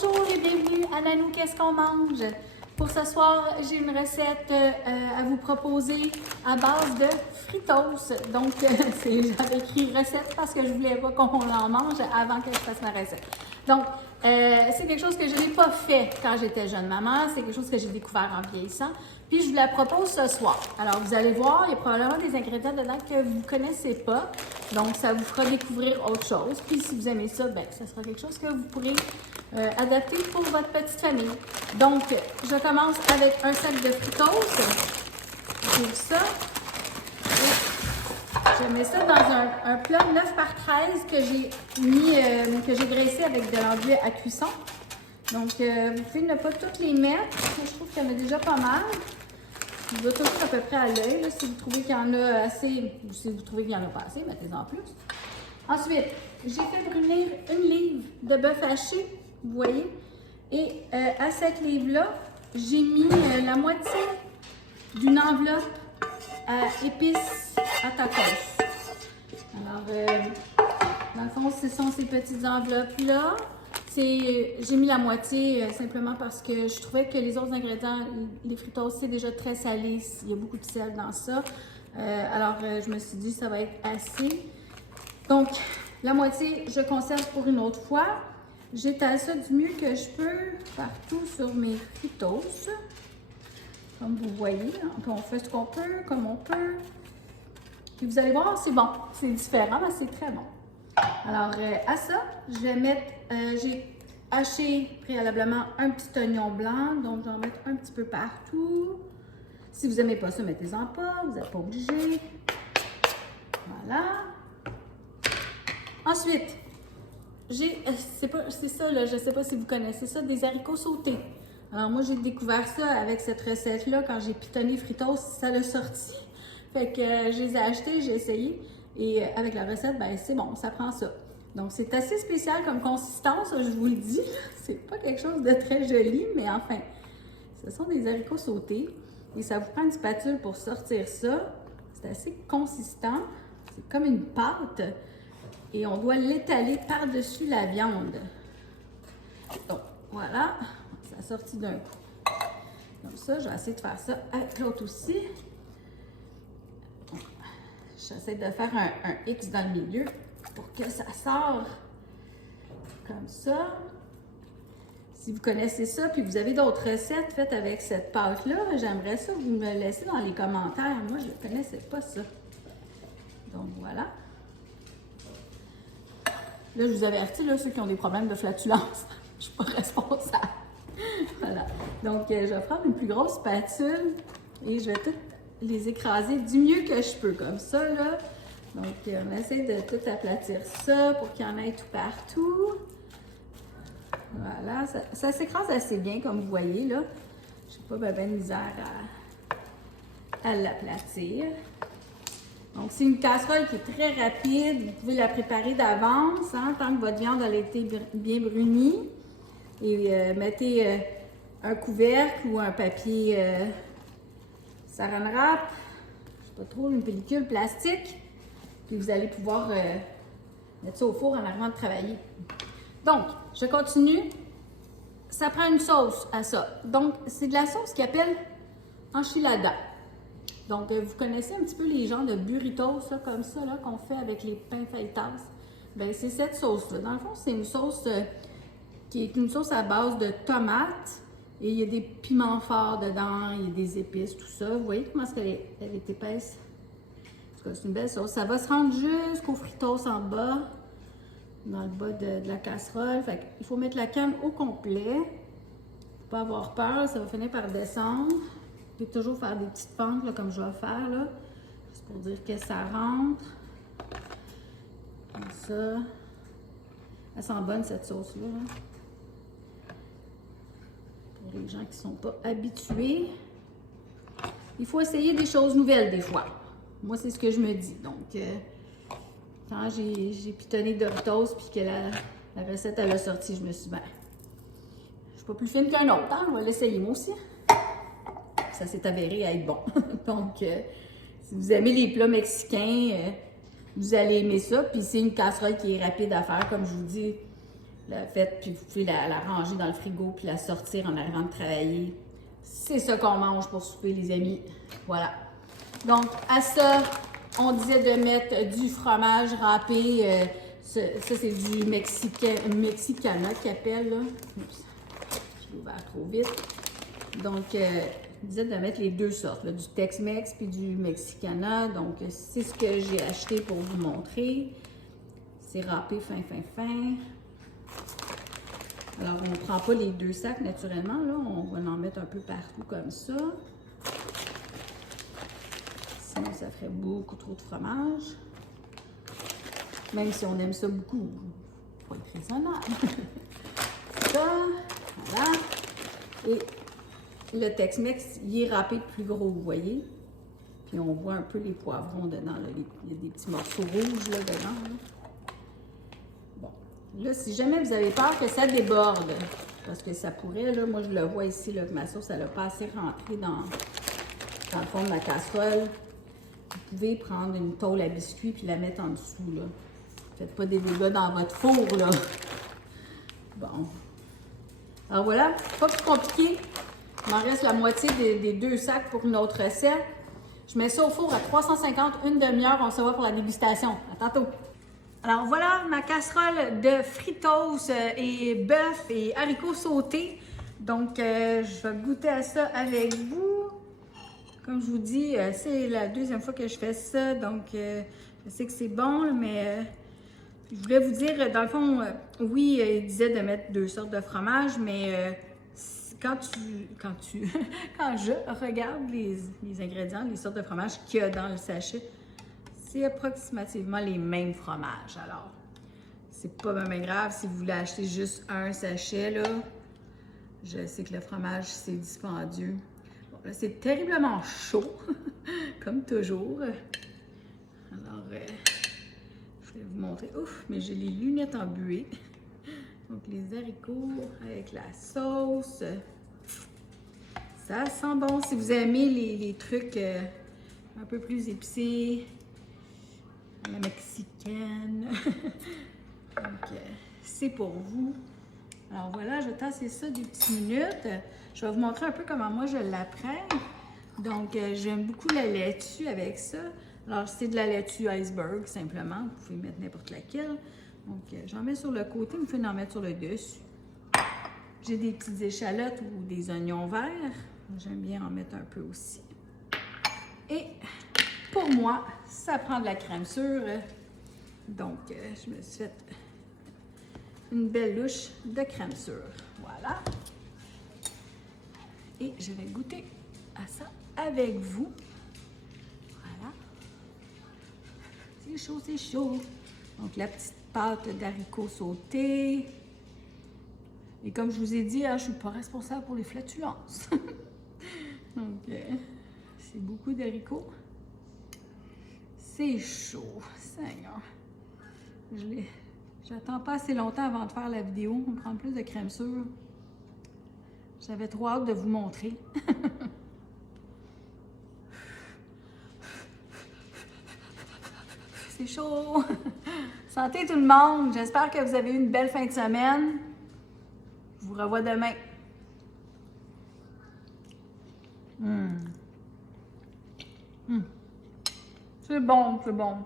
Bonjour et bienvenue à Nanou, qu'est-ce qu'on mange? Pour ce soir, j'ai une recette à vous proposer à base de fritos. Donc, j'avais écrit recette parce que je voulais pas qu'on en mange avant que je fasse ma recette. Donc, c'est quelque chose que je n'ai pas fait quand j'étais jeune maman. C'est quelque chose que j'ai découvert en vieillissant. Puis, je vous la propose ce soir. Alors, vous allez voir, il y a probablement des ingrédients dedans que vous ne connaissez pas. Donc, ça vous fera découvrir autre chose. Puis, si vous aimez ça, bien, ça sera quelque chose que vous pourrez adapter pour votre petite famille. Donc, je commence avec un sac de fritos. J'ouvre ça. Et je mets ça dans un plat 9 par 13 que j'ai mis, que j'ai graissé avec de l'enduit à cuisson. Donc, vous pouvez ne pas toutes les mettre. Je trouve qu'il y en a déjà pas mal. Je vais toujours à peu près à l'œil. Si vous trouvez qu'il y en a assez, ou si vous trouvez qu'il n'y en a pas assez, mettez-en plus. Ensuite, j'ai fait brûler une livre de bœuf haché, vous voyez. Et à cette livre-là, j'ai mis la moitié d'une enveloppe à épices à tacos. Alors, dans le fond, ce sont ces petites enveloppes-là. J'ai mis la moitié simplement parce que je trouvais que les autres ingrédients, les fritos, c'est déjà très salé. Il y a beaucoup de sel dans ça. Alors, je me suis dit ça va être assez. Donc, la moitié, je conserve pour une autre fois. J'étale ça du mieux que je peux partout sur mes fritos. Comme vous voyez, on fait ce qu'on peut, comme on peut. Puis vous allez voir, c'est bon. C'est différent, mais c'est très bon. Alors, à ça, je vais mettre, j'ai haché préalablement un petit oignon blanc, donc je vais en mettre un petit peu partout. Si vous n'aimez pas ça, mettez-en pas, vous n'êtes pas obligé. Voilà. Ensuite, c'est ça, là, je ne sais pas si vous connaissez ça, des haricots sautés. Alors, moi, j'ai découvert ça avec cette recette-là, quand j'ai pitonné fritos, ça l'a sorti. Fait que je les ai achetés, j'ai essayé. Et avec la recette, ben c'est bon, ça prend ça. Donc, c'est assez spécial comme consistance, je vous le dis. C'est pas quelque chose de très joli, mais enfin, ce sont des haricots sautés. Et ça vous prend une spatule pour sortir ça. C'est assez consistant. C'est comme une pâte. Et on doit l'étaler par-dessus la viande. Donc, voilà. Ça a sorti d'un coup. Comme ça, je vais essayer de faire ça avec l'autre aussi. J'essaie de faire un X dans le milieu pour que ça sorte comme ça. Si vous connaissez ça, puis vous avez d'autres recettes faites avec cette pâte-là, j'aimerais ça que vous me laissez dans les commentaires. Moi, je ne connaissais pas ça. Donc, voilà. Là, je vous avertis, là, ceux qui ont des problèmes de flatulence, je ne suis pas responsable. Voilà. Donc, je vais prendre une plus grosse spatule et je vais tout les écraser du mieux que je peux, comme ça, là. Donc, on essaie de tout aplatir ça pour qu'il y en ait tout partout. Voilà, ça s'écrase assez bien, comme vous voyez, là. Je n'ai pas bien de misère à l'aplatir. Donc, c'est une casserole qui est très rapide. Vous pouvez la préparer d'avance, hein, tant que votre viande a été bien brunie. Et mettez un couvercle ou un papier saran wrap, je sais pas trop, une pellicule plastique. Puis vous allez pouvoir mettre ça au four en arrivant de travailler. Donc, je continue. Ça prend une sauce à ça. Donc, c'est de la sauce qui appelle enchilada. Donc, vous connaissez un petit peu les genres de burritos, là, comme ça, là, qu'on fait avec les pains fajitas. Bien, c'est cette sauce-là. Dans le fond, c'est une sauce qui est une sauce à base de tomates. Et il y a des piments forts dedans, il y a des épices, tout ça. Vous voyez comment elle est épaisse? En tout cas, c'est une belle sauce. Ça va se rendre jusqu'aux fritos en bas, dans le bas de la casserole. Fait qu'il faut mettre la canne au complet. Faut pas avoir peur, ça va finir par descendre. Vous pouvez toujours faire des petites pentes, là, comme je vais faire, là. Juste pour dire que ça rentre. Comme ça. Elle sent bonne, cette sauce-là. Pour les gens qui ne sont pas habitués. Il faut essayer des choses nouvelles des fois. Moi, c'est ce que je me dis. Donc, quand j'ai pitonné Doritos puis que la recette elle a sorti, je me suis dit, ben, je ne suis pas plus fine qu'un autre. Hein? Je vais l'essayer moi aussi. Ça s'est avéré être bon. Donc, si vous aimez les plats mexicains, vous allez aimer ça. Puis c'est une casserole qui est rapide à faire, comme je vous dis. la faites, puis vous pouvez la ranger dans le frigo, puis la sortir en arrivant de travailler. C'est ça qu'on mange pour souper, les amis. Voilà. Donc, à ça, on disait de mettre du fromage râpé. Ça, c'est du Mexicana qu'ils appellent, là. Oups, je l'ai ouvert trop vite. Donc, on disait de mettre les deux sortes, là, du Tex-Mex puis du Mexicana. Donc, c'est ce que j'ai acheté pour vous montrer. C'est râpé fin. Alors, on ne prend pas les deux sacs naturellement, là. On va en mettre un peu partout comme ça. Sinon, ça ferait beaucoup trop de fromage. Même si on aime ça beaucoup, il faut être raisonnable. Ça, voilà. Et le Tex-Mex, il est râpé plus gros, vous voyez. Puis on voit un peu les poivrons dedans, là. Il y a des petits morceaux rouges là, dedans. Là. Bon. Là, si jamais vous avez peur que ça déborde, parce que ça pourrait, là, moi je le vois ici, là, que ma sauce, elle n'a pas assez rentré dans le fond de ma casserole. Vous pouvez prendre une tôle à biscuits puis la mettre en dessous, là. Faites pas des dégâts dans votre four, là. Bon. Alors voilà, pas plus compliqué. Il m'en reste la moitié des deux sacs pour une autre recette. Je mets ça au four à 350, une demi-heure. On se voit pour la dégustation. À tantôt. Alors voilà ma casserole de fritos et bœuf et haricots sautés. Donc, je vais goûter à ça avec vous. Comme je vous dis, c'est la deuxième fois que je fais ça. Donc, je sais que c'est bon, mais... je voulais vous dire, dans le fond, oui, il disait de mettre deux sortes de fromage, mais quand je regarde les ingrédients, les sortes de fromage qu'il y a dans le sachet, c'est approximativement les mêmes fromages. Alors, c'est pas vraiment grave si vous voulez acheter juste un sachet, là. Je sais que le fromage, c'est dispendieux. Bon, là, c'est terriblement chaud, comme toujours. Alors, je vais vous montrer. Ouf, mais j'ai les lunettes en buée. Donc, les haricots avec la sauce. Ça sent bon. Si vous aimez les trucs un peu plus épicés, la mexicaine. Donc, c'est pour vous. Alors voilà, je vais tasser ça des petites minutes. Je vais vous montrer un peu comment moi je l'apprends. Donc, j'aime beaucoup la laitue avec ça. Alors, c'est de la laitue iceberg, simplement. Vous pouvez mettre n'importe laquelle. Donc, j'en mets sur le côté, il me fait d'en mettre sur le dessus. J'ai des petites échalotes ou des oignons verts. J'aime bien en mettre un peu aussi. Et pour moi, ça prend de la crème sûre. Donc, je me suis fait une belle louche de crème sûre. Voilà. Et je vais goûter à ça avec vous. Voilà. C'est chaud, c'est chaud. Donc, la petite pâte d'haricots sautés. Et comme je vous ai dit, hein, je ne suis pas responsable pour les flatulences. Donc, c'est beaucoup d'haricots. C'est chaud, Seigneur. J'attends pas assez longtemps avant de faire la vidéo. On prend plus de crème sûre. J'avais trop hâte de vous montrer. C'est chaud. Santé tout le monde. J'espère que vous avez eu une belle fin de semaine. Je vous revois demain. C'est bon, c'est bon.